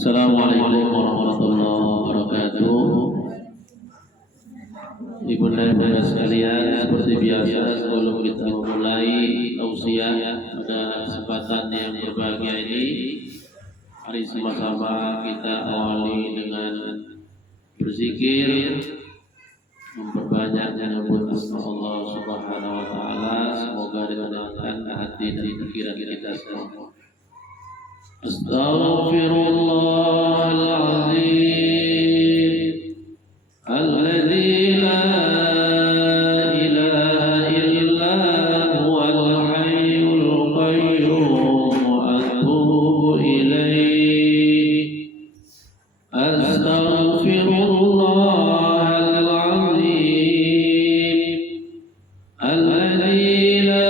Assalamualaikum warahmatullahi wabarakatuh. Ibunda dan sekalian, seperti biasa sebelum kita memulai tausiah pada kesempatan yang berbahagia ini, mari sama-sama kita awali dengan berzikir, memperbanyak menyebut nama Allah Subhanahu wa taala, semoga menenangkan hati dan pikiran kita semua. Astaghfirullahaladzim alladzi la ilaha illa huwal hayyul qayyum wa atubu ilaihi. Astaghfirullahaladzim alladzi la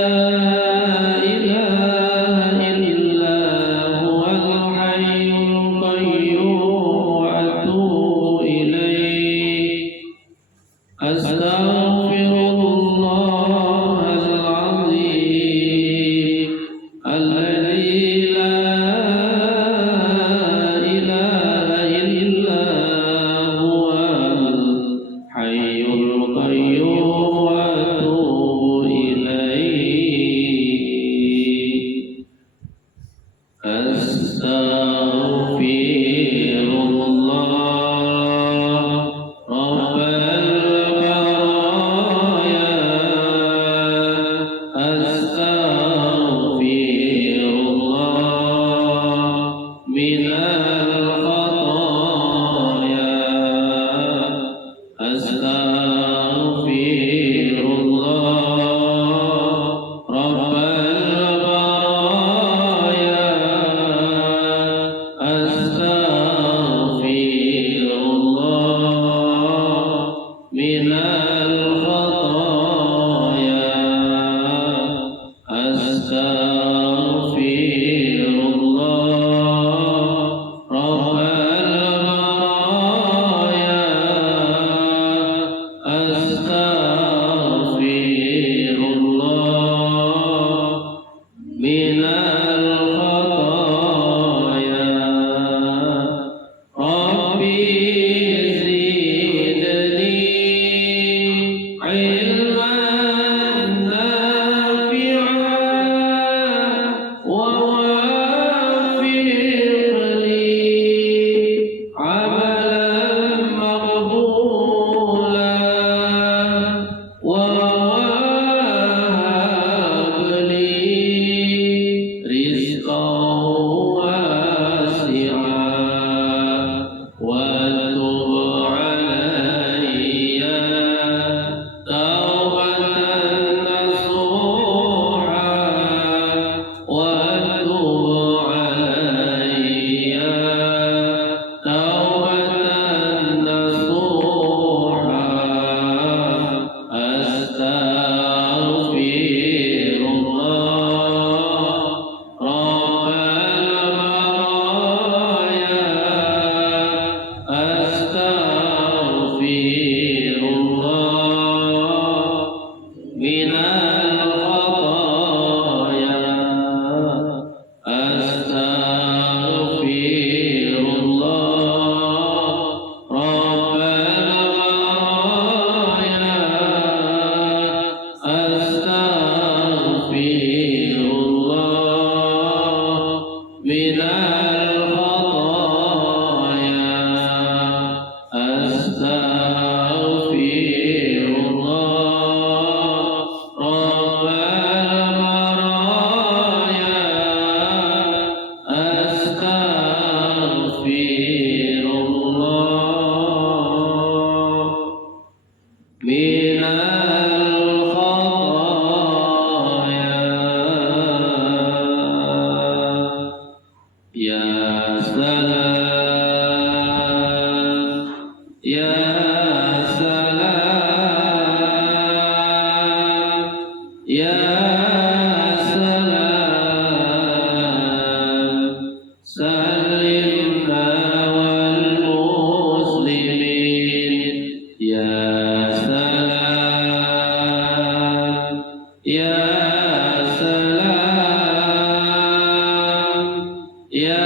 Ya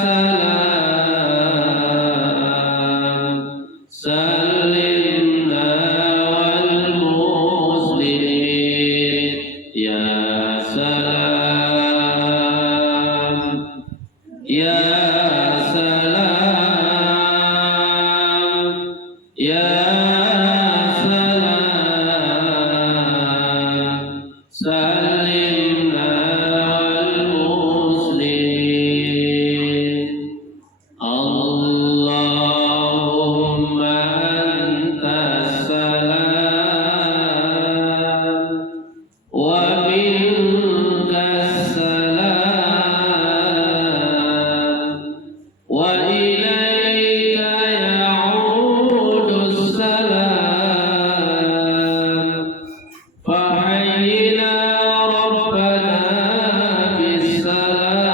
salam Ya salam, ya salam, salimna wal muslimin. Allahumma antas salam wa minkas salam wa ilaika ya'udus salam fahayyina rabbana bis salam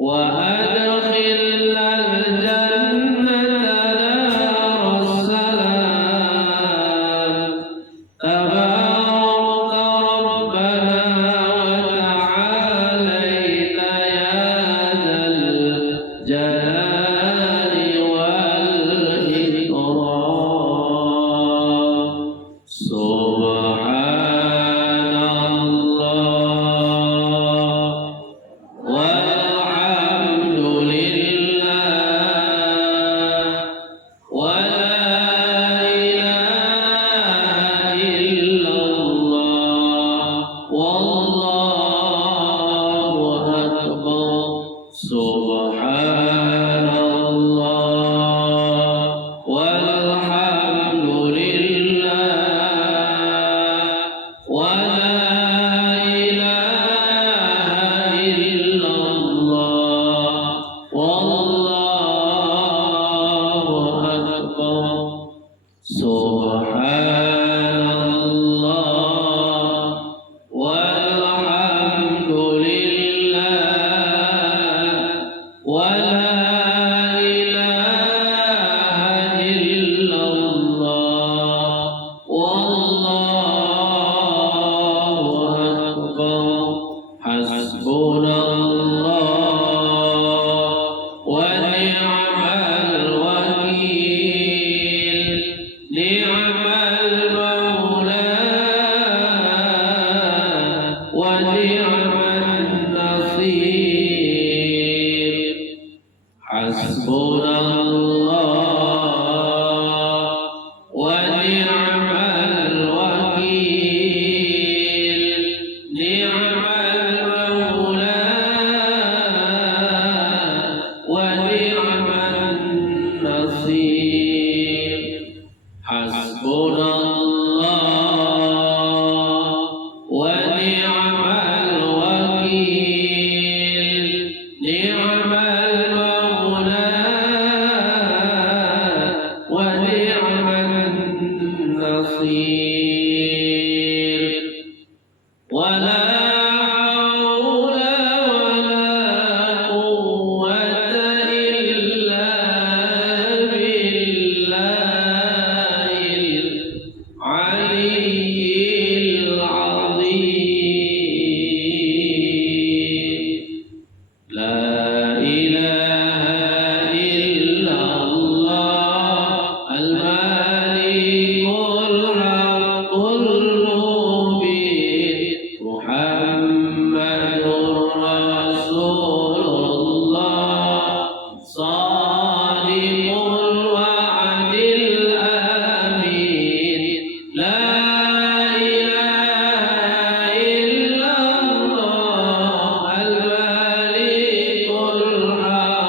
wa adkhilna al-jannata daras salam tabarakta rabbana wa ta'alaita ya dzal jalali wal ikram. Subhanallah walhamdulillah wa la ilaha illallah wallahu akbar. Subhanallah walhamdulillah wa la ilaha illallah wallahu akbar. Subhanallah walhamdulillah wa la ilaha illallah wallahu akbar. Hasbunallah wa ni'mal wakil, ni'mal maula wa ni'man nasir. Hasbunallah wa ni'mal wakil, ni'mal maula wa ni'man nasir. Hasbunallah wa ni'mal wakil, ni'mal maula wa ni'man nasir. Wala haula wala quwwata illa billahil aliyyil azim. La ilaha illallah al-malikul haqqul mubin Muhammadur Rasulullah sadiqul wa'dil amin. La ilaha illallah al-malikul haqqul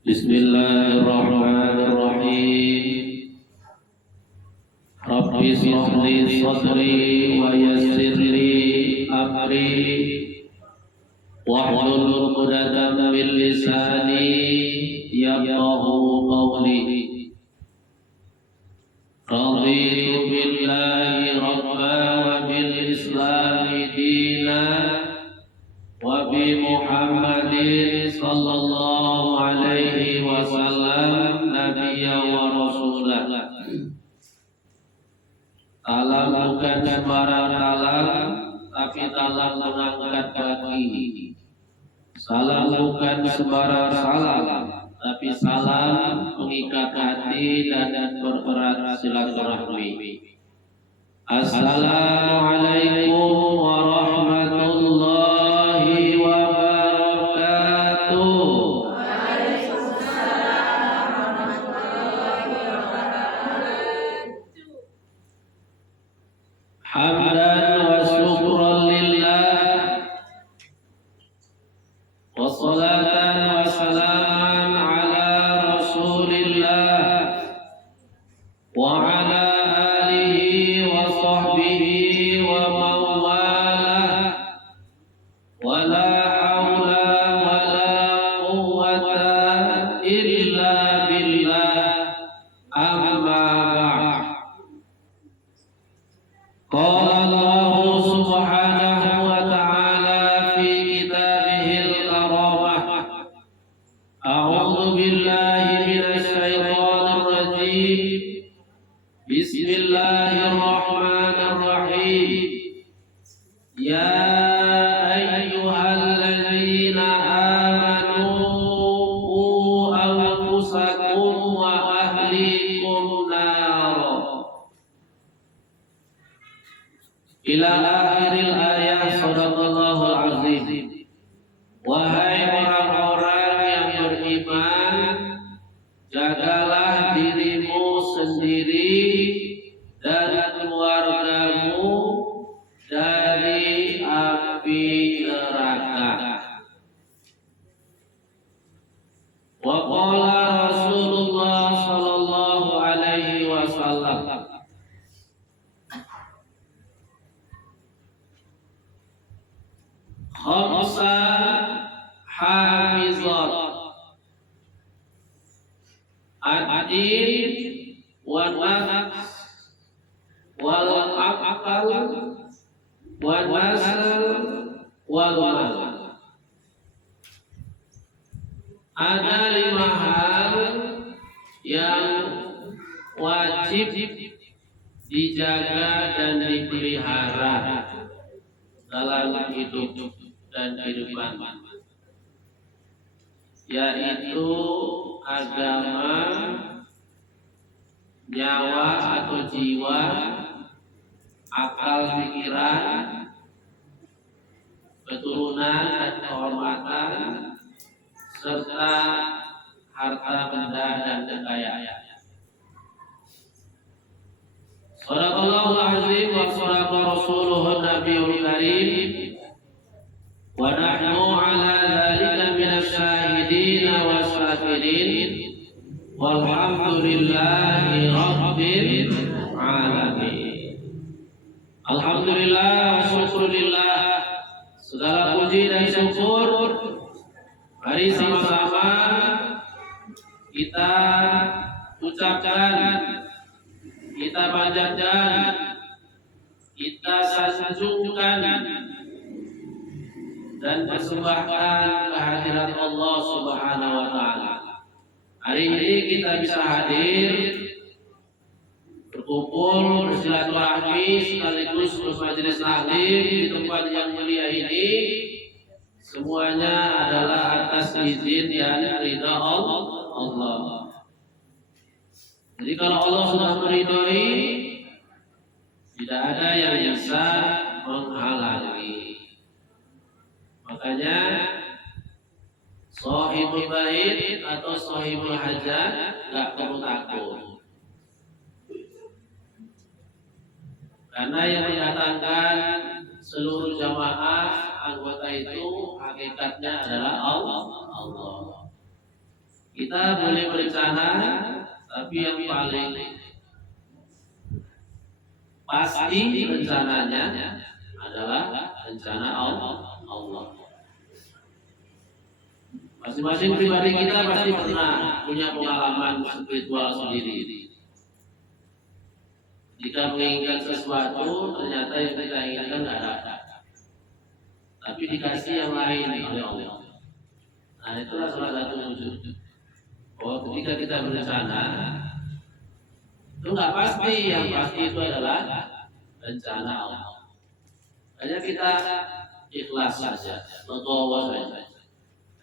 Bismillahirrahmanirrahim. Rabbi shrah li sadri wa yassir li amri wahlul 'uqdatam min lisani yafqahu qawli. Raditu billahi rabban wa bil islami dinan wa bi Muhammadin sallallahu alaihi wasallam nabiyyan wa rasulah. Talam bukan sembarang talam, tapi talam mengangkat kaki. Salam bukan sembarang salam, tapi salam mengikat hati dan bererat silaturahmi. Assalamualaikum warahmatullahi wabarakatuh. Hamdan wa syukran lillah, wa salatan wa salaman ala rasulillah, wa ala alihi wa sahbihi wa mawalah, wa la hawla wa la quwwata illa billah, amma ba'd. Qala Allah subhanahu wa ta'ala fi kitabihil karamah. A'udzu billahi minasy syaithanir rajim. Bismillahirrahmanirrahim. Ya ayyuhalladzina amanu qu anfusakum wa ahlikum nar. Ila akhiril ayat. Shadaqallahul azim. Wahai orang-orang yang beriman, jagalah dirimu sendiri dan keluargamu dari api neraka. Wa qala Rasulullah sallallahu alaihi wasallam, khamsa hafizat ad-din wal nafs wal aqal wal nasl wal mal. Ada 5 hal yang wajib dijaga dan dipelihara dalam hidup dan kehidupan, yaitu agama, nyawa atau jiwa, akal pikiran, keturunan dan kehormatan, serta harta benda dan kekayaan. Shadaqallahul azim wa shadaqa rasuluhun nabiyul karim. Wa nahnu ala dzalika minasy syahidin wa syakirin. Walhamdulillahi rabbil alamin. Alhamdulillah wa syukurillah. Segala puji dan syukur mari sama-sama kita ucapkan, kita panjatkan, kita sanjungkan dan persembahkan kehadirat Allah Subhanahu wa taala. Hari ini kita bisa hadir, berkumpul, bersilaturahmi sekaligus bermajelis taklim di tempat yang mulia ini. Semuanya adalah atas izin dan ridha Allah. Jadi kalau Allah sudah meridhoi, tidak ada yang bisa menghalangi. Makanya shahibul bait atau shahibul hajat enggak perlu takut. Karena yang mendatangkan seluruh jamaah anggota itu hakikatnya adalah Allah. Kita boleh berencana, tapi yang paling pasti rencananya adalah rencana Allah. Masing-masing pribadi kita pasti pernah punya pengalaman spiritual sendiri. Jika menginginkan sesuatu, ternyata yang kita inginkan tidak ada, tapi dikasih yang lain oleh Allah. Nah, itulah salah satu wujud. Oh, ketika kita berencana, itu nggak pasti. Yang pasti itu adalah rencana Allah. Hanya kita ikhlas saja, legowo saja.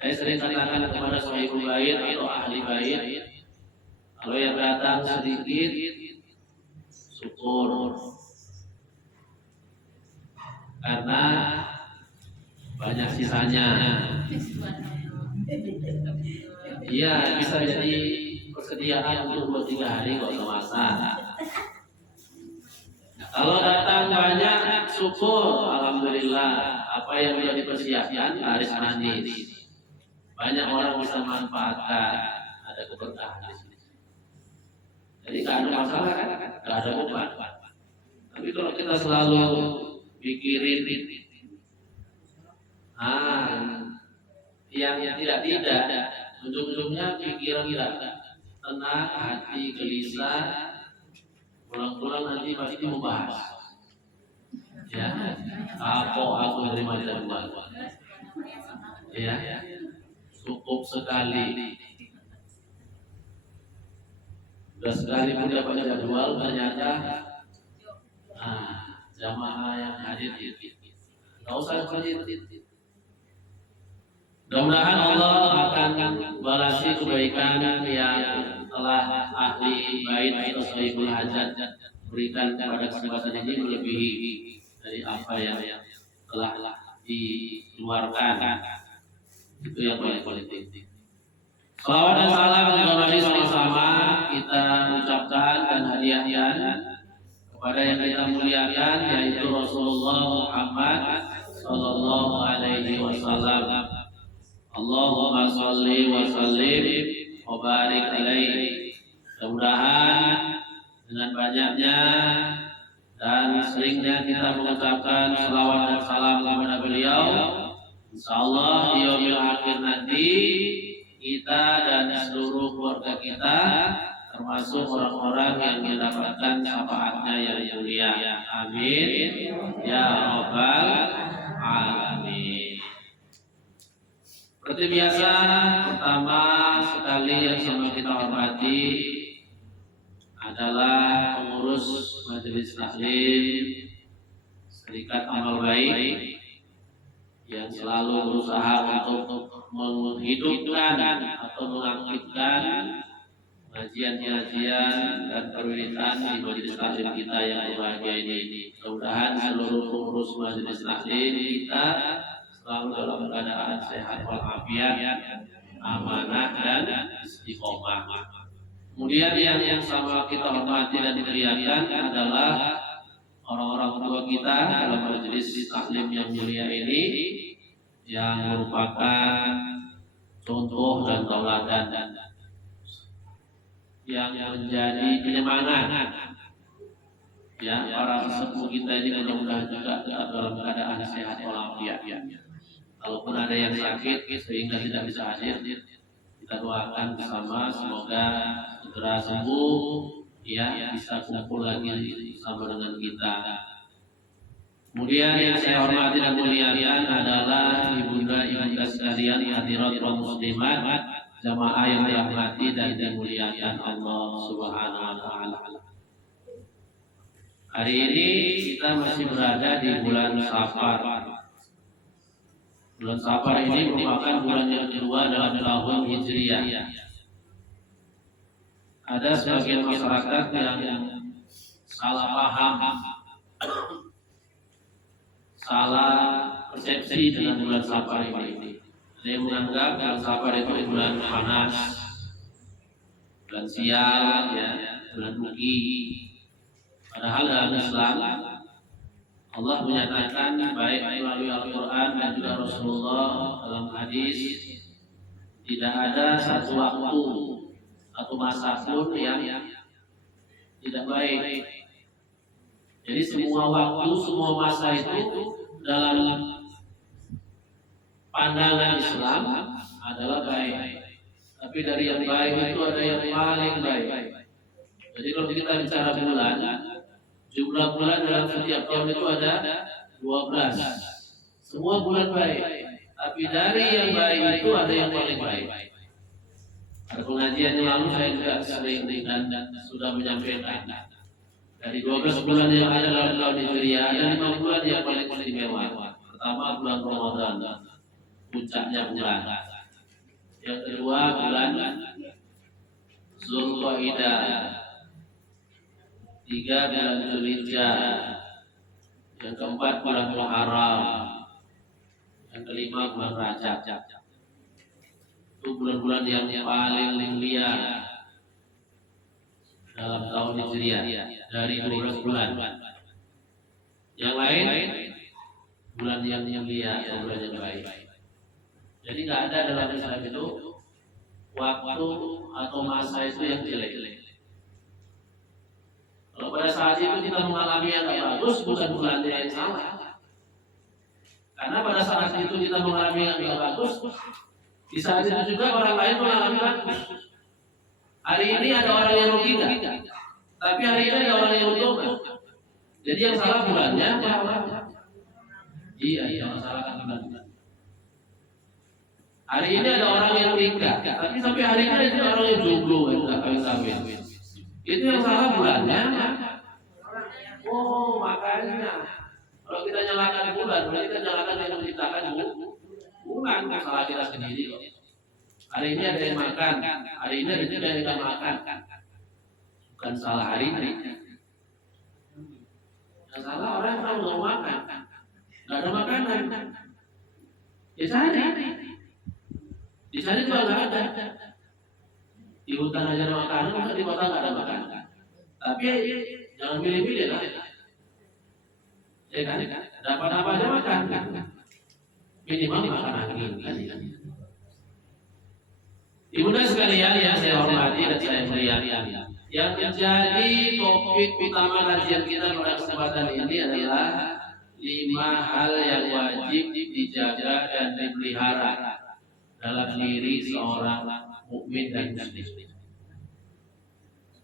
Saya sering katakan kepada sahibul bait atau ahli bait, kalau yang datang sedikit, syukur, karena banyak sisanya. Iya, bisa jadi persediaan untuk 2-3 hari kok semasa. Kalau datang banyak, syukur, alhamdulillah. Apa yang sudah dipersiapkan laris manis. Banyak orang bisa manfaatkan, ada keberkahan di sini. Jadi nggak ada masalah kan? Nggak ada beban. Tapi kalau kita selalu pikirin, yang tidak, ujung-ujungnya pikiran kita tenang, hati gelisah, pulang-pulang nanti pasti membahas. Ya, apa aku menerima jadwal? Ya, cukup sekali. Sudah sekali pun dapat jadwal, ternyata jamaah yang hadir nggak usah seperti. Mudah-mudahan Allah akan balasi kebaikan yang telah ahli bait atau sahibul hajat berikan kepada kesempatan ini melebihi dari apa yang telah dikeluarkan. Itu yang paling penting. Salawat dan salam kembali sama-sama kita ucapkan dan hadiahkan kepada yang kita muliakan, yaitu Rasulullah Muhammad Sallallahu Alaihi Wasallam. Allahumma sholli wa sallim wa barik alaihi. Mudah-mudahan dengan banyaknya dan seringnya kita mengucapkan salawat dan salam kepada beliau, insyaallah di yaumil akhir nanti kita dan seluruh keluarga kita termasuk orang-orang yang mendapatkan syafaatnya yang mulia. Amin ya rabbal alamin. Seperti biasa, pertama sekali yang sama kita hormati adalah pengurus Majelis Taklim Serikat Amal Baik yang selalu berusaha untuk menghidupkan atau mengaktifkan kajian-kajian dan perwiritan di Majelis Taklim kita yang berbahagia ini. Mudah-mudahan seluruh pengurus Majelis Taklim kita selalu dalam keadaan sehat walafiat, amanah dan istiqomah. Kemudian yang sama kita hormati dan dimuliakan adalah orang-orang tua kita dalam majelis taklim yang mulia ini, yang merupakan contoh dan tauladan yang menjadi penyemangat. Ya, para sesepuh kita ini mudah-mudahan juga tetap dalam keadaan sehat walafiat. Kalaupun ada yang sakit sehingga tidak bisa hadir, kita doakan bersama semoga segera sembuh, ya bisa kumpul lagi bersama dengan kita. Kemudian yang saya hormati dan muliakan adalah ibunda sekalian, hadirat kaum muslimat, jamaah yang dirahmati dan dimuliakan Allah Subhanahu wa taala. Hari ini kita masih berada di bulan Safar. Bulan Safar ini merupakan bulan yang kedua dalam tahun Hijriah. Ada sebagian masyarakat yang salah paham, salah persepsi dengan bulan Safar ini. Ada yang menganggap bulan Safar itu bulan panas, bulan sial, ya, bulan rugi. Padahal dalam Islam Allah menyatakan baik melalui Al-Quran dan juga Rasulullah dalam hadis, Tidak ada satu waktu atau masa pun yang tidak baik. Jadi semua waktu, semua masa itu dalam pandangan Islam adalah baik. Tapi dari yang baik itu ada yang paling baik. Jadi kalau kita bicara bulan, jumlah bulan dalam setiap tahun itu ada 12. Semua bulan baik. Tapi dari yang baik itu ada yang paling baik. Pada pengajian yang lalu saya juga sering dan sudah menyampaikan. Dari 12 bulan yang ada dalam tahun Hijriah, ada 5 bulan yang paling istimewa. Pertama bulan Ramadan, puncaknya bulan. Yang kedua bulan Zulqa'dah, 3 bulan Dzulhijjah. Yang keempat bulan Muharram. Yang kelima bulan Rajab. Itu bulan-bulan yang paling mulia dalam tahun Hijriah dari 12 bulan. Yang lain bulan yang mulia atau bulan yang baik. Jadi nggak ada dalam Islam itu waktu atau masa itu yang jelek. Kalau pada saat itu kita mengalami yang tidak bagus, bukan bulannya yang salah. Karena pada saat itu kita mengalami yang tidak bagus, di saat itu juga orang lain mengalami bagus. Hari ini ada orang yang rugi enggak? Tapi hari ini ada orang yang untung enggak? Jadi yang salah bulannya apa orangnya? Iya, yang salah kan bulannya. Hari ini ada orang yang nikah, tapi sampai hari ini ada orang yang jomblo yang tidak kawin-kawin. Itu yang salah bulannya. Oh, makanya kalau kita nyalakan bulan, berarti kita nyalakan yang menciptakan bulan. Salah kita sendiri. Hari ini ada yang makan, hari ini ada juga yang tidak makan. Bukan salah hari ini. Yang salah orang yang mau makan, nggak ada makanan. Ya cari. Di sana juga nggak ada. Di hutan aja ada makanan, maka di kota nggak ada makanan. Tapi jangan pilih-pilih lah. Ya kan? Dapat apa aja makan. Minimal makan angin. Ibunda sekalian yang saya hormati dan saya muliakan, yang menjadi topik utama kajian kita pada kesempatan ini adalah 5 hal yang wajib dijaga dan dipelihara dalam diri seorang mukmin dan muslim.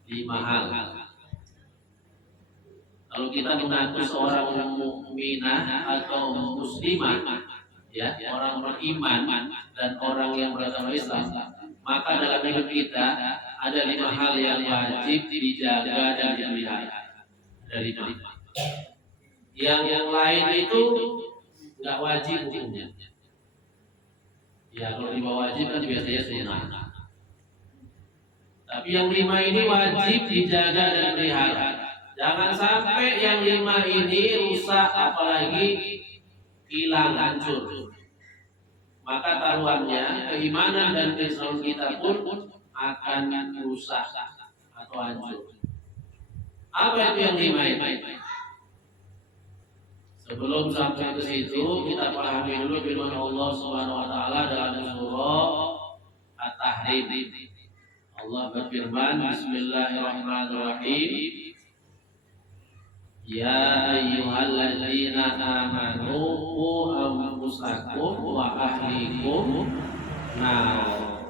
5 hal. Kalau kita mengaku seorang mukminah atau muslimah, ya, orang beriman dan orang yang beragama Islam, maka dalam hidup kita ada 5 hal yang wajib dijaga dan dipelihara. Ada 5. Yang lain itu nggak wajib hukumnya. Ya, kalau 5 wajib kan biasanya sunnah. Tapi yang 5 ini wajib dijaga dan dipelihara. Jangan sampai yang 5 ini rusak, apalagi hilang, hancur. Maka taruhannya keimanan dan keislaman kita pun akan rusak atau hancur. Apa itu yang 5 ini? Sebelum sampai ke situ, kita pahami dulu firman Allah Subhanahu wa taala dalam surah At-Tahrim. Allah berfirman, Bismillahirrahmanirrahim. Ya ayyuhalladzina amanu qu anfusakum wa ahlikum nar.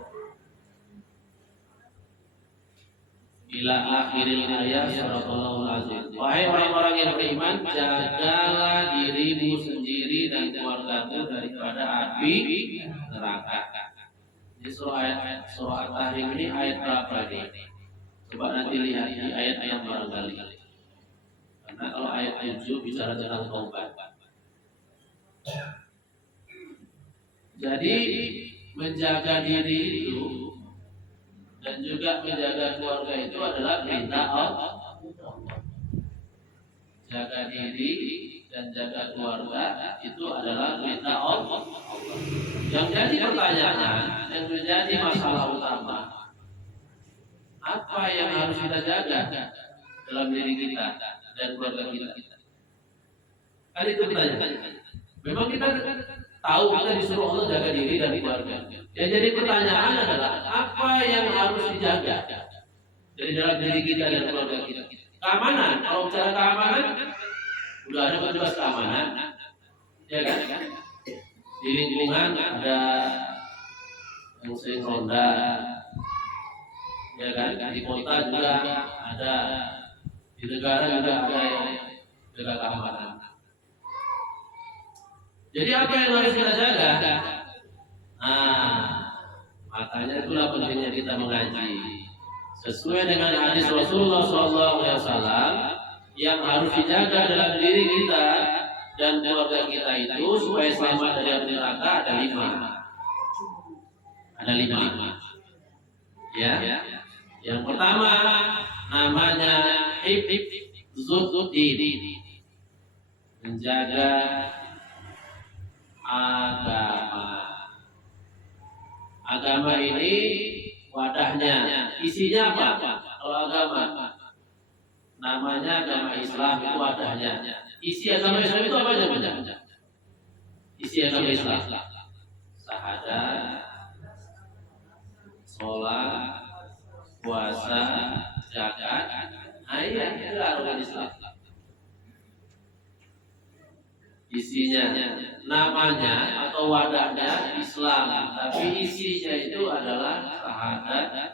Ila akhiril ayat suratul azim. Wahai orang-orang yang beriman, jagalah dirimu sendiri dan keluargamu daripada api neraka. Di surah At-Tahrim ini ayat berapa ini? Coba nanti lihat di ayat-ayat barangkali. Karena kalau ayat 7 bicara tentang taubat. Jadi menjaga diri itu dan juga menjaga keluarga itu adalah perintah Allah. Jaga diri dan jaga keluarga itu adalah perintah Allah. Yang jadi pertanyaan, yang menjadi masalah utama, apa yang harus kita jaga dalam diri kita dan keluarga kita? Kan itu pertanyaan. Memang kita tahu kita disuruh Allah jaga diri dan keluarga. Yang jadi pertanyaan adalah apa yang harus dijaga dari dalam diri kita dan keluarga kita? Keamanan. Kalau bicara keamanan, udah ada petugas keamanan, ya kan? Di lingkungan ada yang sering ronda, ya kan? Di kota juga ada, di negara juga ada yang jaga keamanan. Jadi apa yang harus kita jaga? Makanya itulah pentingnya kita mengaji. Sesuai dengan hadis Rasulullah SAW, yang harus dijaga dalam diri kita dan keluarga kita itu supaya selamat dari api neraka ada 5. Ada 5. Ya. Yang pertama namanya hifdzuddin, menjaga agama. Agama ini wadahnya, isinya apa? Kalau agama namanya agama Islam, itu wadahnya. Isi agama Islam itu apa aja? Isi agama Islam: syahadat, sholat, puasa, zakat. Itu rukun Islam. Isinya, namanya atau wadahnya Islam, tapi isinya itu adalah syahadat,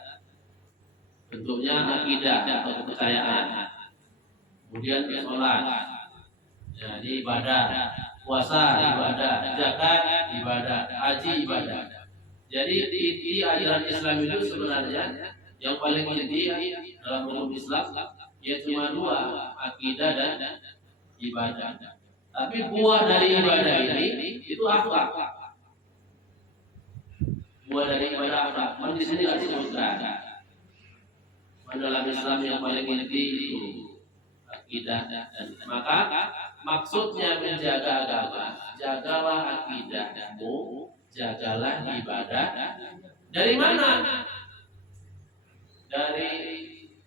bentuknya akidah atau kepercayaan. Kemudian sholat, jadi ibadah, puasa ibadah, zakat ibadah, haji ibadah. Jadi inti ajaran Islam itu sebenarnya yang paling inti dalam hukum Islam ya cuma 2, akidah dan ibadah. Tapi buah dari ibadah ini itu akhlak. Buah dari ibadah akhlak. Di sini nggak disebutkan. Dalam Islam yang paling inti itu akidah dan maka maksudnya menjaga agama, jagalah akidahmu, jagalah ibadah. Dari mana? Dari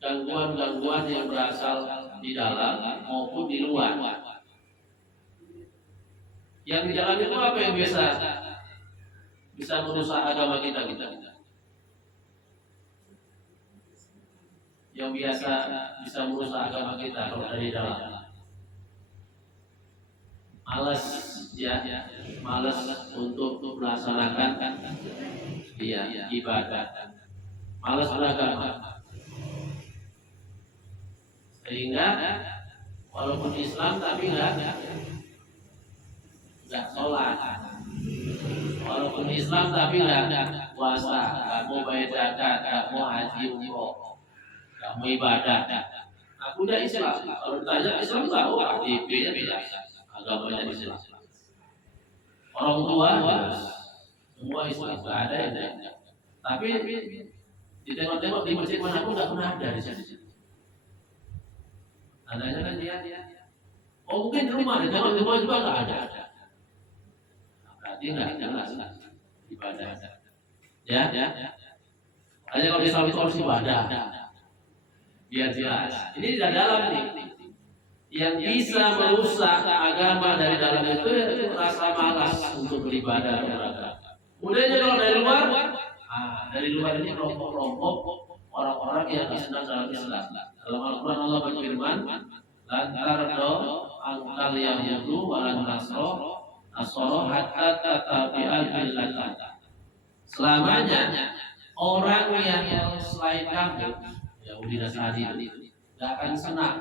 gangguan-gangguan yang berasal di dalam maupun di luar. Yang di dalam itu apa yang bisa merusak agama kita? Yang biasa bisa merusak agama kita kalau dari dalam. Malas untuk melaksanakan ibadah. Malas beragama. Sehingga walaupun Islam tapi enggak sholat. Walaupun Islam tapi enggak puasa, enggak mau bayar zakat, enggak mau haji umroh, enggak mau ibadah. Aku udah Islam. Kalau ditanya Islam tahu, KTP-nya bilang agamanya Islam. Orang tua semua Islam, enggak ada yang enggak. Tapi ditengok-tengok di masjid mana pun enggak pernah ada di sini. Adanya kan dia. Oh mungkin di rumah, ditengok di rumah juga enggak ada. Berarti enggak jelas ibadah. Ya. Hanya kalau Islam itu harus ibadah. Biar jelas. Ini di dalam nih. Yang bisa merusak agama dari dalam itu rasa malas untuk beribadah beragama. Kemudian kalau dari luar ini kelompok-kelompok orang-orang yang senang dalam Islam. Dalam Al-Quran Allah berfirman, "Lan tardo angkal yahudu walan nasro asoro hatta tatabi'al millata." Selamanya orang yang selain kamu, Yahudi Nasrani, tidak akan senang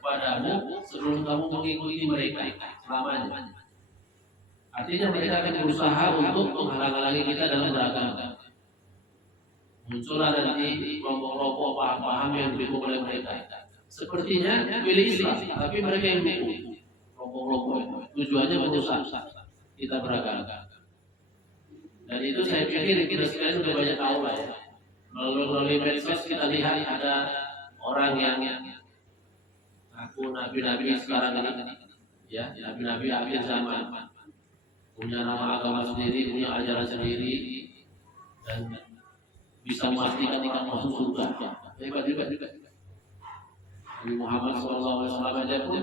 kepadamu sebelum kamu mengikuti mereka selamanya. Artinya mereka akan berusaha untuk menghalang-halangi kita dalam beragama. Muncullah nanti kelompok-kelompok paham-paham yang didukung oleh mereka. Sepertinya pilih Islam, tapi mereka yang dukung kelompok-kelompok tujuannya merusak kita beragama. Dan itu saya pikir kita sekalian sudah banyak tahu lah ya. Melalui medsos kita lihat ada orang yang aku nabi-nabi sekarang ini, ya nabi-nabi akhir zaman, punya nama agama sendiri, punya ajaran sendiri, dan bisa memastikan ikan masuk surga. Hebat juga. Nabi Muhammad SAW aja pun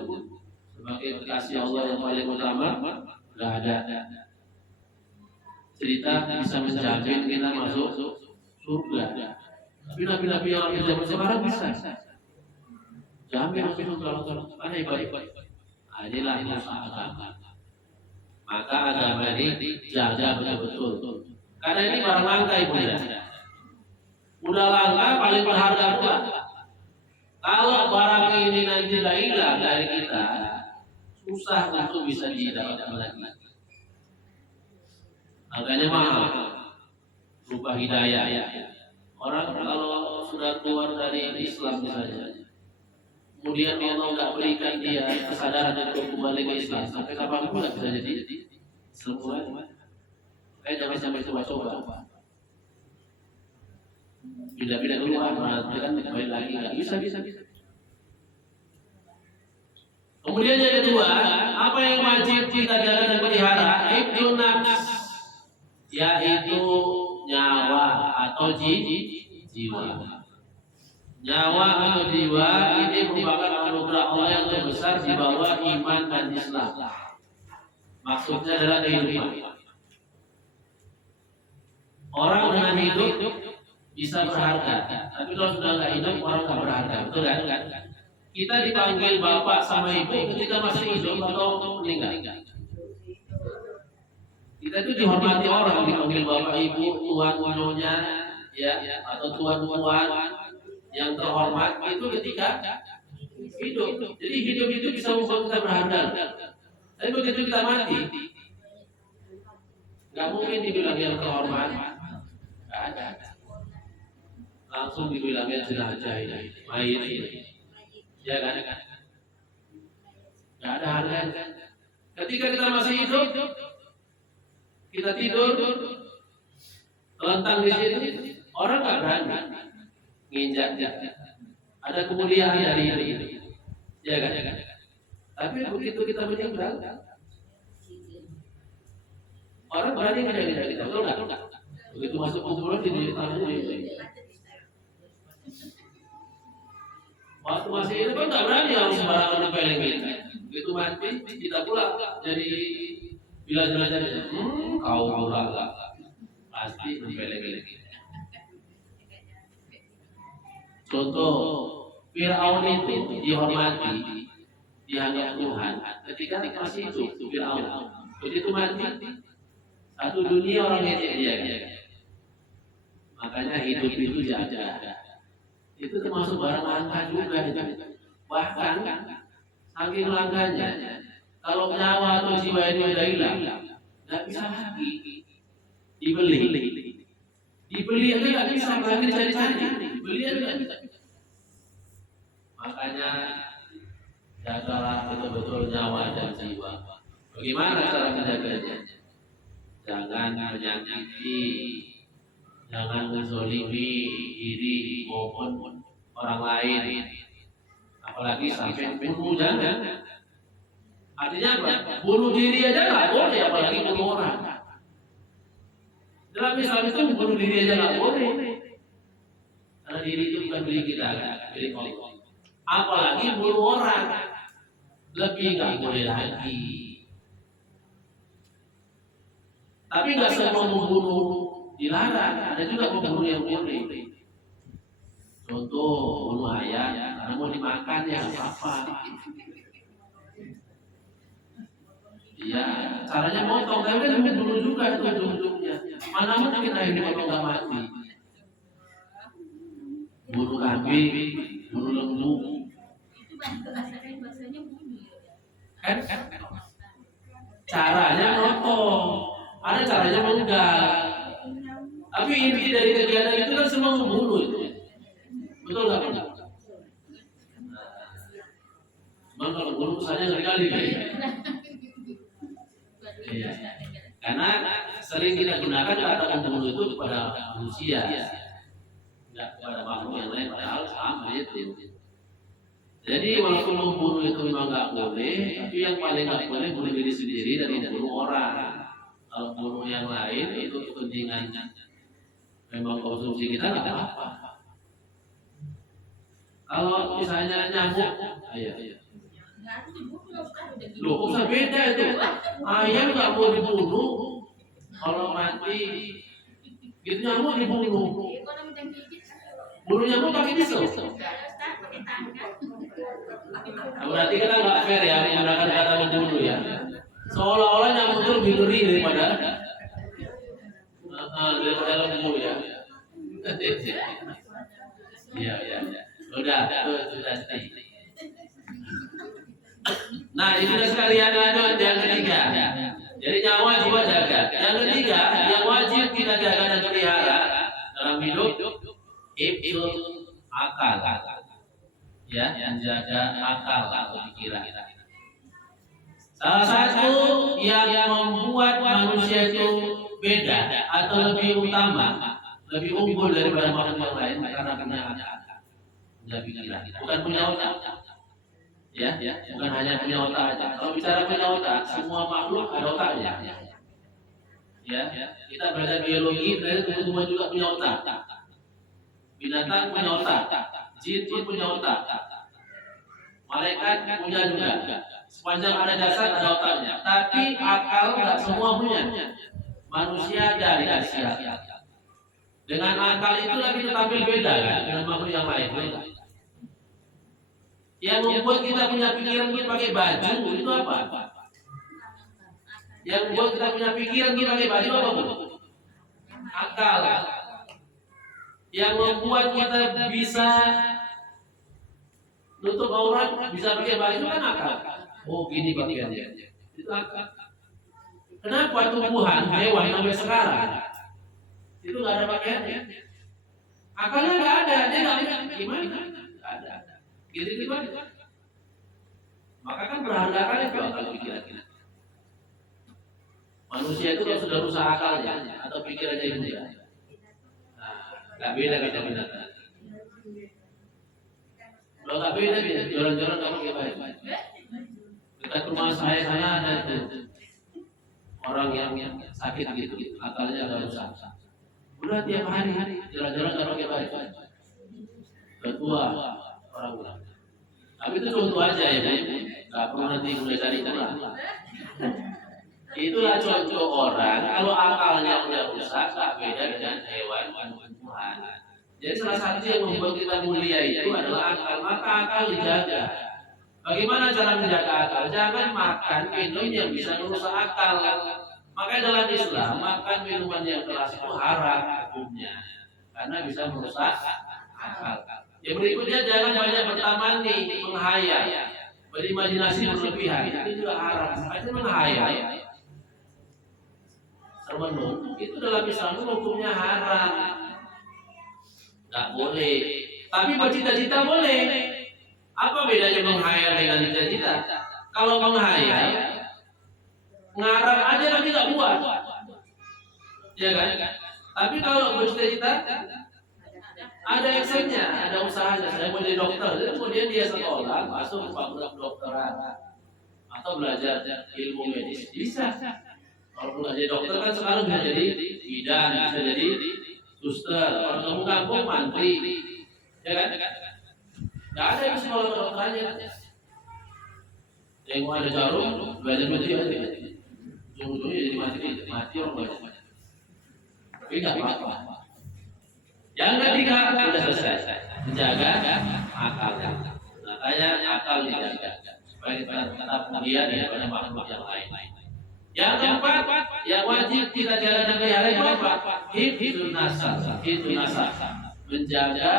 sebagai kekasih Allah yang paling utama, nggak ada cerita bisa menjamin kita masuk surga. Tapi nabi-nabi yang di zaman sekarang bisa jamin masuk surga kalau aneh baik. Inilah usaha agama. Maka agama ini jaga betul-betul. Karena ini barang langka ibu ya. Udah langka paling berharga pula. Kalau barang ini nanti hilang dari kita, susah untuk bisa didapatkan lagi. Harganya mahal, berupa hidayah. Orang kalau sudah keluar dari Islam misalnya, kemudian Allah nggak berikan dia kesadaran untuk kembali ke Islam, sampai kapan pun nggak bisa jadi Islam. Jangan sampai coba-coba. Pindah-pindah keluar, nanti kan kembali lagi nggak bisa. Kemudian yang kedua, apa yang wajib kita jaga dan pelihara? Hifdzun nafs, yaitu nyawa atau jiwa. Nyawa atau jiwa ini merupakan anugerah Allah yang terbesar di bawah iman dan Islam. Maksudnya adalah kehidupan. Orang dengan hidup bisa berharga, tapi kalau sudah nggak hidup orang nggak berharga, betul kan? Kita dipanggil bapak sama ibu ketika masih hidup atau meninggal. Kita itu dihormati orang, dipanggil bapak ibu, tuan nyonya, ya, atau tuan yang terhormat itu ketika hidup. Jadi hidup itu bisa membuat kita berharga. Tapi begitu kita mati, nggak mungkin dibilang yang terhormat. Nggak ada. Langsung dibilangnya jenazah ini, mayit ini. Ya kan? Nggak ada harganya. Ketika kita masih hidup, kita tidur, terlentang di sini, orang nggak berani nginjak. Ada kemuliaan dari ini. Ya kan? Tapi begitu kita meninggal, orang berani nginjak kita, betul nggak? Begitu masuk kuburan di tanah ini. Waktu masih hidup kan nggak berani harus sembarangan nepeleng. Begitu mati, kita pula jadi bila jenazahnya, kau pula pasti nepeleng. Contoh, Fir'aun itu dihormati, dianggap Tuhan. Ketika masih hidup, Fir'aun begitu mati, satu dunia orang ngejek dia. Makanya hidup itu jaga. Itu termasuk barang langka juga. Bahkan saking langkanya, kalau nyawa atau jiwa ini udah hilang, nggak bisa lagi dibeli aja nggak bisa lagi cari-cari, dibeli aja nggak bisa. Makanya jagalah betul-betul nyawa dan jiwa. Bagaimana cara menjaganya? Jangan menyakiti, jangan menzolimi diri maupun orang lain, apalagi sampai bunuh. Jangan. Artinya apa? Bunuh diri aja nggak boleh, apalagi bunuh orang. Dalam Islam itu bunuh diri aja nggak boleh, karena diri itu bukan milik kita, milik Allah. Apalagi bunuh orang, lebih nggak boleh lagi. Tapi nggak semua membunuh dilarang, ada juga pembunuh yang boleh. Contoh bunuh ayam, karena mau dimakan ya nggak apa-apa. Iya, caranya motong, tapi kan bunuh juga itu ujung-ujungnya. Mana mungkin ayam dipotong nggak mati? Bunuh kambing, bunuh lembu. Kan? Caranya motong, ada caranya enggak. Tapi inti dari kegiatan itu kan semua membunuh itu. Betul nggak? Bang kalau bunuh misalnya sekali ya. Karena sering kita gunakan kata membunuh itu kepada manusia, tidak kepada makhluk yang lain, padahal sama itu. Jadi walaupun membunuh itu memang nggak boleh, tapi yang paling nggak boleh bunuh diri sendiri dan membunuh orang. Kalau bunuh yang lain itu kepentingan memang konsumsi kita nggak apa-apa. Kalau misalnya nyamuk, loh, usah beda itu. Ayam nggak mau dibunuh, Kalau mati, itu nyamuk dibunuh. Bunuh nyamuk pakai pisau. Nah, berarti kita nggak fair ya menggunakan kata membunuh ya. Seolah-olah nyamuk itu lebih ngeri daripada lembu ya. Iya ya. Sudah. Nah, itu sudah sekalian lanjut yang ketiga. Jadi nyawa jiwa jaga. Yang ketiga, yang wajib kita jaga dan pelihara dalam hidup itu akal. Ya, menjaga akal atau pikiran. Salah satu yang membuat manusia itu beda atau lebih utama, lebih unggul daripada makhluk yang lain karena punya akal. Punya pikiran, bukan punya otak. Ya, bukan hanya punya otak aja. Kalau bicara punya otak, semua makhluk ada otaknya. Ya, kita belajar biologi, dari tumbuh-tumbuhan juga punya otak. Binatang punya otak, jin pun punya otak, malaikat punya juga. Sepanjang ada jasad ada otaknya. Tapi akal tidak semua punya. Manusia dari Asia. Dengan akal itu lagi tetapi beda kan dengan makhluk yang lain. Yang membuat kita punya pikiran kita pakai baju itu apa? Yang membuat kita punya pikiran kita pakai baju apa? Akal. Yang membuat kita bisa nutup aurat, bisa pakai baju kan akal. Oh gini pakaiannya. Itu akal. Kenapa tumbuhan, hewan sampai sekarang itu nggak ada pakaiannya? Akalnya nggak ada, dia nggak ada gimana? Nggak ada. Gitu gimana? Maka kan berharga kali kalau pikiran kita. Manusia itu kalau sudah rusak akalnya atau pikirannya itu ya, nggak beda kita binatang. Kalau nggak beda, jalan-jalan kamu kayak baik. Kita ke rumah saya ada itu orang yang sakit gitu, akalnya ada rusak. Udah tiap hari jalan-jalan kamu kayak baik. Ketua orang bilang. Tapi itu contoh aja ya, nggak perlu nanti mulai dari pulang. Itulah contoh orang kalau akalnya udah rusak, nggak beda dengan hewan tumbuhan. Jadi salah satu yang membuat kita mulia itu adalah akal. Maka akal dijaga. Bagaimana cara menjaga akal? Jangan makan minum yang bisa merusak akal. Maka dalam Islam makan minuman yang keras itu haram hukumnya, karena bisa merusak akal. Yang berikutnya jangan banyak bertamani, menghayal, berimajinasi berlebihan. Itu juga haram. Itu menghayal, termenung. Itu dalam Islam itu hukumnya haram. Nggak boleh. Tapi bercita-cita boleh. Apa bedanya menghayal dengan cita-cita? Kalau menghayal, ngarang aja nanti nggak buat, ya kan? Tapi kalau bercita-cita, ada actionnya, ada usahanya. Saya mau jadi dokter, kemudian dia sekolah, masuk fakultas kedokteran atau belajar ilmu medis, bisa. Kalau nggak jadi dokter kan sekarang bisa jadi bidan, bisa jadi suster, kalau kampung mantri, ya kan? Nggak ada yang sekolah kedokterannya. Yang mau ada jarum, belajar mati aja. Ujung-ujungnya jadi mati orang banyak. Tapi nggak apa-apa. Yang ketiga sudah selesai, menjaga akal. Makanya akal dijaga supaya kita tetap mulia daripada makhluk yang lain. Yang keempat, yang wajib kita jaga dan pelihara itu apa? Hifdzun nasab, menjaga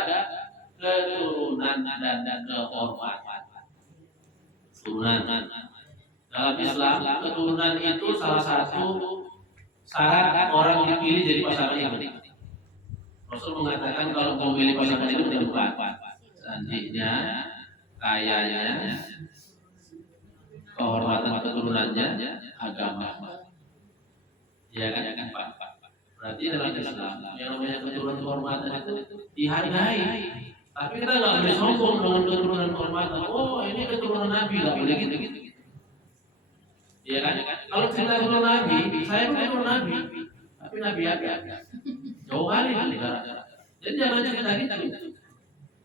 keturunan dan kehormatan. Keturunan dalam Islam, keturunan itu salah satu syarat orang dipilih jadi pasangan yang baik. Rasul mengatakan kalau mau memilih pasangan itu ada dua, selanjutnya kayanya, kehormatan keturunannya, agama. Ya kan Pak. Berarti dalam Islam yang namanya keturunan kehormatan itu dihargai. Tapi kita nggak boleh sombong dengan keturunan kehormatan. Oh ini keturunan Nabi, nggak boleh gitu. Ya kan? Kalau kita keturunan Nabi, saya keturunan Nabi, tapi Nabi apa? Jauh kali negara. Jadi jangan cerita gitu.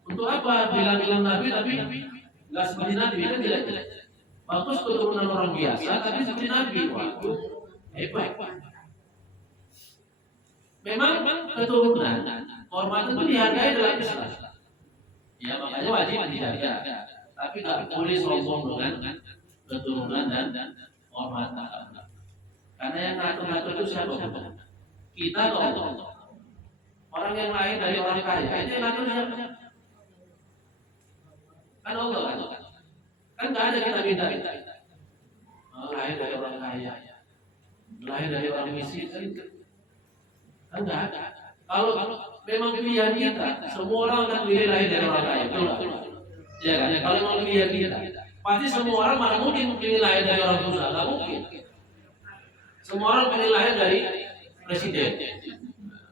Untuk apa bilang-bilang Nabi tapi nggak seperti Nabi kan tidak. Bagus keturunan orang biasa tapi seperti Nabi. Waduh, hebat. memang keturunan, kehormatan itu dihargai dalam Islam. Ya makanya wajib dijaga. Tapi nggak boleh sombong dengan keturunan dan kehormatan. Karena yang ngatur-ngatur itu siapa? Kita kok. Orang yang lain dari orang kaya, itu yang ngatur siapa? Kan Allah kan? Kan nggak ada kita minta. Lahir dari orang kaya, lahir dari orang miskin, kan nggak ada. Kalau memang pilihan kita, semua orang akan pilih lahir dari orang kaya, betul? Ya kan? Kalau memang pilihan kita, pasti semua orang mana mungkin pilih lahir dari orang susah, nggak mungkin. Semua orang pilih lahir dari presiden.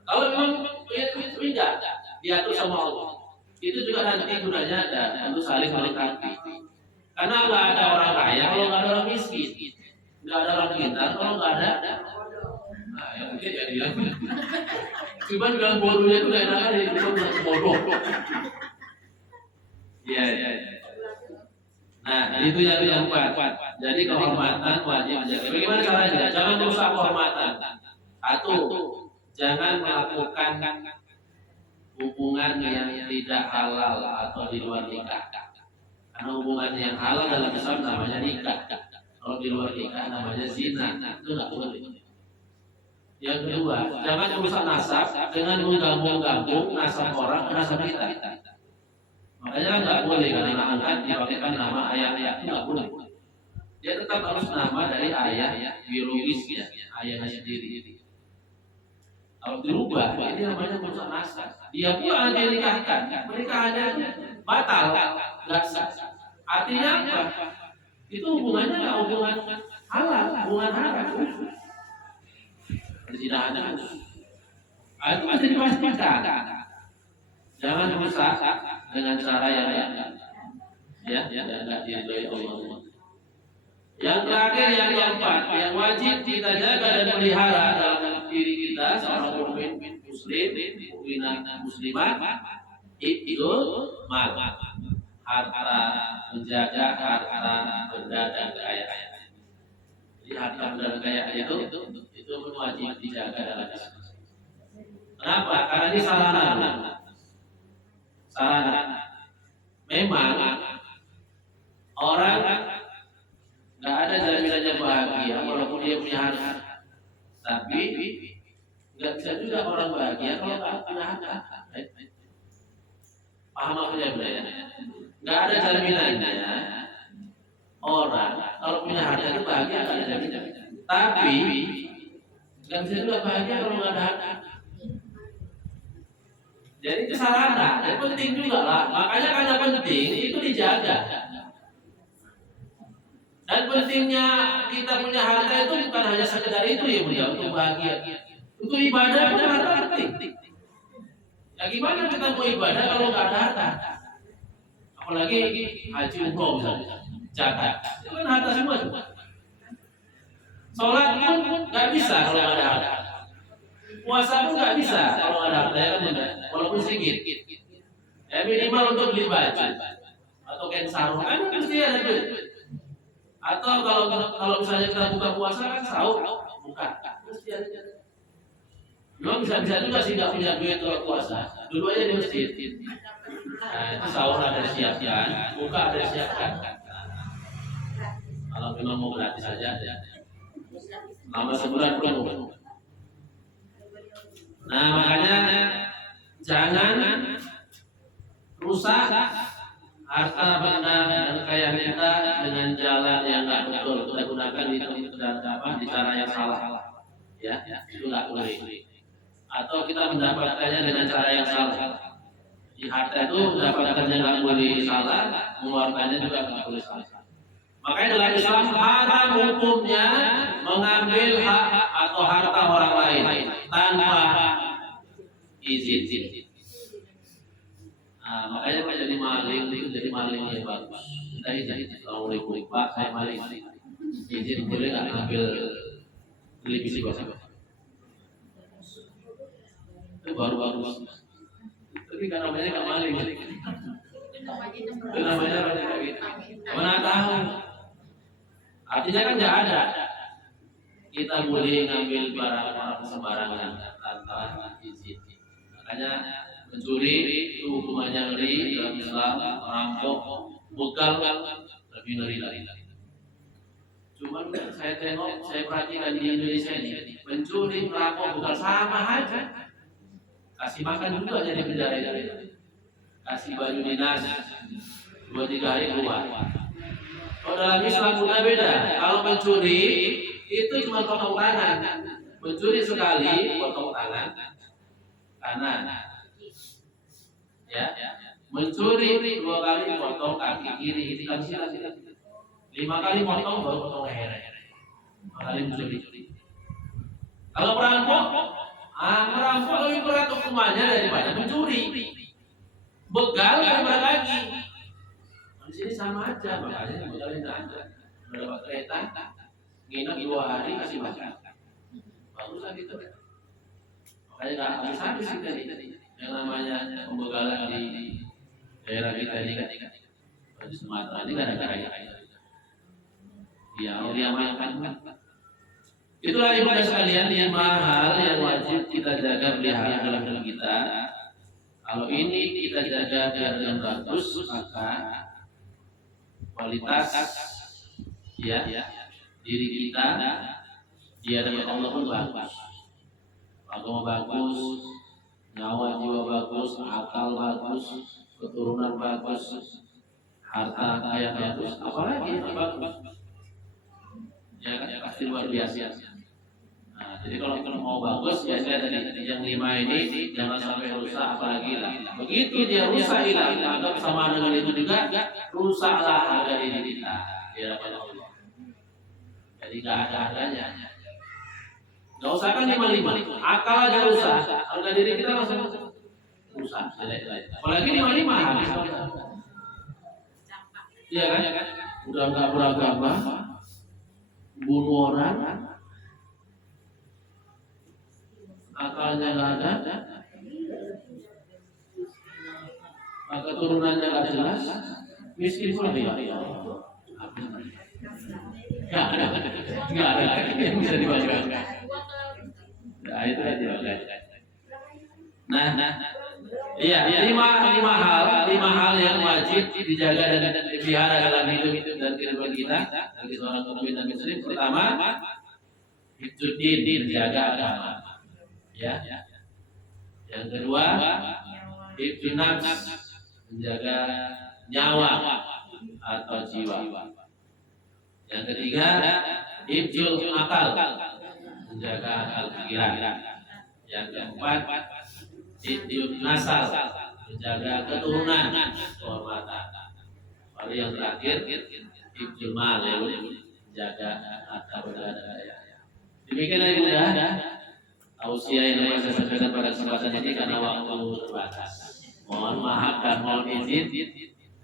Kalau memang tidak diatur sama Allah, itu juga nanti gunanya ada untuk saling melengkapi. Karena nggak ada orang kaya kalau nggak ada orang miskin, nggak ada orang pintar kalau nggak ada. Nah, yang mungkin ya dia. Cuman bilang bodohnya itu nggak enak dari bodoh. Iya. Nah, itu yang keempat. Jadi kehormatan wajib dijaga. Bagaimana caranya? Jangan merusak kehormatan. Satu, jangan melakukan hubungan yang tidak halal atau di luar nikah. Karena hubungan yang halal dalam Islam namanya nikah. Kalau di luar nikah namanya zina. Itu nggak boleh. Yang kedua, jangan merusak nasab dengan menggabung-gabung nasab orang ke nasab kita. Makanya nggak boleh karena anak angkat dipakaikan nama ayah-ayah, itu nggak boleh. Dia tetap harus nama dari ayah biologisnya, ayahnya sendiri. Kalau dirubah, ini namanya merusak nasab. Dia pula yang dinikahkan, pernikahannya batal, nggak sah. Artinya apa? Itu hubungannya nggak hubungan halal, hubungan haram. Perzinahan itu masih dipastikan. Jangan merusak dengan cara yang tidak diridhoi Allah. Yang terakhir, yang keempat, yang wajib kita jaga dan pelihara dalam diri kita seorang mukmin muslim, mukminah muslimah, itu mal, harta, menjaga harta benda dan kekayaan. Jadi harta benda dan kekayaan itu wajib dijaga dalam Islam. Kenapa? Karena ini sarana. Memang orang nggak ada jaminannya bahagia walaupun dia punya harta, tapi nggak bisa juga orang bahagia kalau nggak punya harta. Paham maksudnya ya? Nggak ada jaminannya orang kalau punya harta itu bahagia, nggak ada jaminan. Tapi nggak bisa juga bahagia kalau nggak ada harta. Jadi itu sarana, dan penting juga lah. Makanya karena penting itu dijaga. Dan pentingnya kita punya harta itu bukan hanya sekedar itu ya, untuk bahagia. Untuk ibadah pun harta penting. Ya gimana kita mau ibadah kalau nggak ada harta? Apalagi haji umroh misalnya, zakat, itu kan harta semua. Sholat pun nggak bisa kalau nggak ada harta. Puasa pun nggak bisa kalau nggak ada harta, ya kan, walaupun sedikit. Ya minimal untuk beli baju atau kain sarung kan mesti ada duit. Atau kalau misalnya kita buka puasa kan sahur buka, mesti ada. Memang bisa juga sih nggak punya duit kalau puasa, dua-duanya di masjid. Nah itu sahur ada disiapkan, buka ada disiapkan. Kalau memang mau gratis saja ada. Lama sebulan penuh. Nah makanya jangan rusak harta benda dan kekayaan kita dengan jalan yang nggak betul. Kita gunakan di cara yang salah, ya itu nggak boleh. Atau kita mendapatkannya dengan cara yang salah. Di harta itu mendapatkannya nggak boleh salah, mengeluarkannya juga nggak boleh salah. Makanya dalam Islam haram hukumnya mengambil hak atau harta orang lain tanpa izin. Nah, makanya kalau jadi maling itu jadi maling yang bagus. Kita izin, Assalamualaikum Pak, saya maling. Izin boleh nggak ambil televisi Pak? Itu baru. Tapi kan namanya nggak maling. Itu namanya mana tahu. Artinya kan nggak ada. kita boleh ngambil barang sembarangan tanpa izin. Makanya mencuri itu hukumannya ngeri dalam Islam, merampok, begal lebih ngeri lagi. Cuman saya tengok, saya perhatikan di Indonesia ini, mencuri, merampok, begal sama aja. Kasih makan juga jadi penjara, kasih baju dinas 2-3 hari keluar. Kalau dalam Islam udah beda. Kalau mencuri itu cuma potong tangan, mencuri sekali potong tangan kanan, ya. Mencuri 2 kali potong kaki kiri, itu kan sila. 5 kali potong baru potong leher. 5 kali mencuri. Kalau merampok lebih berat hukumannya daripada mencuri. Begal kan berat lagi. Di sini sama aja, makanya begalin aja. Mendapat kereta, nginep 2 hari kasih makan. Baguslah gitu. Makanya nggak habis-habis kita nih. Yang namanya pembegalan di daerah kita ini kan di Sumatera ini gara-gara ya orang makan. Itulah ibu dan sekalian 5 hal yang wajib kita jaga pelihara dalam diri kita. Kalau ini kita jaga biar yang bagus, maka kualitas ya diri kita di hadapan Allah pun bagus. Agama bagus, nyawa jiwa bagus, akal bagus, keturunan bagus, harta kaya bagus, apalagi yang bagus. Ya kan pasti luar biasa. Nah, jadi kalau mau bagus ya saya tadi yang 5 ini jangan sampai rusak apalagi lah. Begitu dia rusak hilang, maka sama dengan itu juga rusaklah harga diri kita di hadapan Allah. Jadi nggak ada harganya. Nggak usah kan 5, akal aja rusak, harga diri kita langsung rusak. Apalagi 5 habis. Iya kan? Udah nggak beragama, bunuh orang, akalnya nggak ada, maka turunannya nggak jelas, miskin pula dia. Nggak ada yang bisa dibaca. Nah itu aja. Nah, iya 5 hal yang wajib dijaga dan dipelihara dalam hidup dan kehidupan kita bagi seorang mukmin dan muslim. Pertama, hifdzuddin, menjaga agama. Ya. Yang kedua, hifdzun nafs, menjaga nyawa atau jiwa. Yang ketiga, hifdzul akal, menjaga akal pikiran. Yang keempat, hifdzun nasal, menjaga keturunan, kehormatan. Lalu yang terakhir, hifdzul mal, menjaga harta benda dan daya. Demikianlah ibu ya. Tausiah yang saya sampaikan pada kesempatan ini karena waktu terbatas. Mohon maaf dan mohon izin.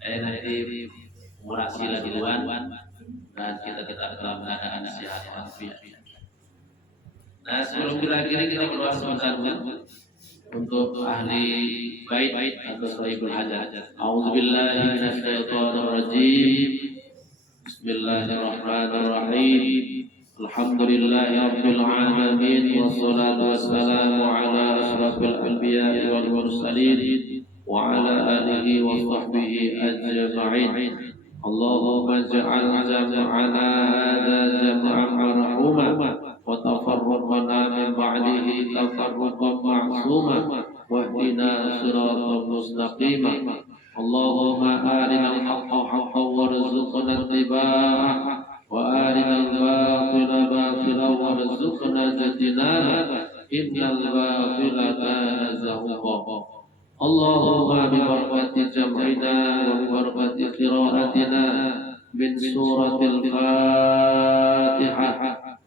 Saya nanti murasi lagi duluan dan kita dalam keadaan sehat walafiat. Nah sebelum kita akhiri kita berdoa sebentar untuk ahli bait atau sahibul hajat. A'udzubillahi minasyaitonirrajim. Bismillahirrahmanirrahim. Alhamdulillahi rabbil alamin wassalatu wassalamu ala asyrafil anbiya'i wal mursalin wa ala alihi wa sahbihi ajma'in. Allahumma ij'al jam'ana hadha jam'an marhuma wa tafarraqana min ba'dihi tafarruqan ma'suma wahdina siratan mustaqima. Allahumma arina al-haqqa haqqan warzuqna ittiba'ah wa arina al-batila batila warzuqna ijtinaba innal batila kana zahuqa. Allahumma bi barakati jam'ina wa bi barakati qira'atina min suratil Fatihah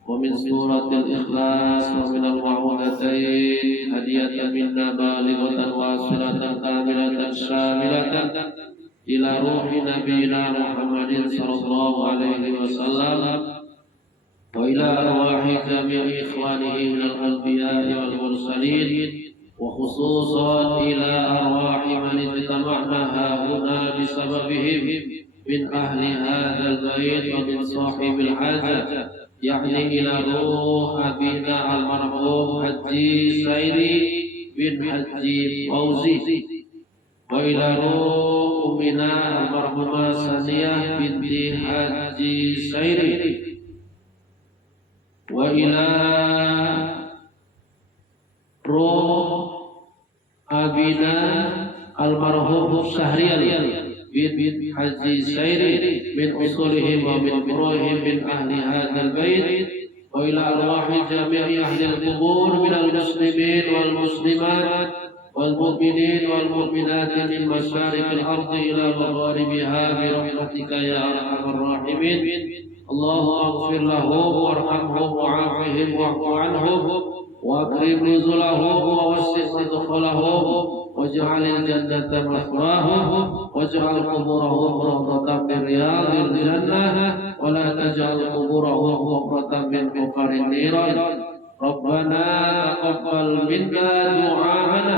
wa min suratil Ikhlas wa min al-ma'udatayn hadiyatan minna balighatan wasilatan kamilatan syamilatan ila ruhi nabiyina Muhammadin sallallahu alaihi wasallam wa ila arwahi jami'i ikhwanihi min al-anbiya'i wal mursalin wa khususan ila arwahi man ijtama'na hahuna bisababihim min ahli hadzal bait wa min sahibil hajat yakni ila ruh abina almarhum Haji Sairi bin Haji Fauzi, wa ila ruh umina almarhumah Saniyah binti Haji Sairi, wa ila ruh abina almarhum Syahrial bin Haji Sairi min usulihim wa min furuhim min ahli hadzal bait, wa ila arwahi jami'i ahli al-qubur min al-muslimin wal muslimat wal mu'minin wal mu'minat min masyariq al-ardi ila magharibiha bi rahmatika ya arhamar rahimin. Allahumma ighfir lahum warhamhum wa'afihim wa'fu anhum وأكرم نزلهم ووسع مدخلهم واجعل الجنة مثواهم واجعل قبورهم روضة من رياض الجنة ولا تجعل قبورهم حفرة من حفر النيران. ربنا تقبل منا دعاءنا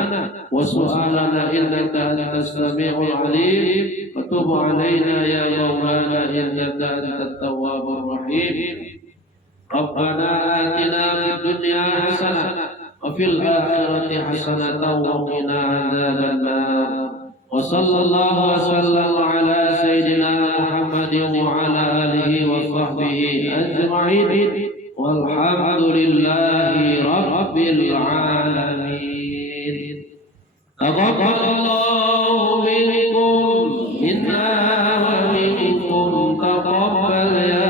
وسؤالنا إنك أنت السميع العليم وتب علينا يا مولانا إنك أنت التواب الرحيم. ربنا آتنا في الدنيا حسنة وفي الآخرة حسنة وقنا عذاب النار. وصلى الله وسلم على سيدنا محمد وعلى آله وصحبه أجمعين والحمد لله رب العالمين. تقبل الله منكم منا ومنكم تقبل يا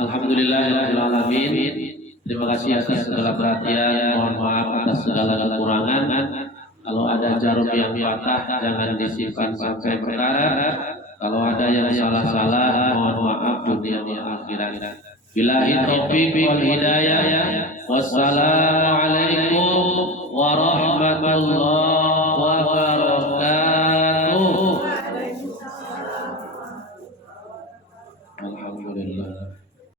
Alhamdulillahirrahmanirrahim. Terima kasih atas segala perhatian. Mohon maaf atas segala kekurangan. Kalau ada jarum yang patah jangan disimpan sampai perkara. Kalau ada yang salah-salah mohon maaf dunia dan akhirat. Billahi taufiq wal hidayah. Wassalamualaikum warahmatullahi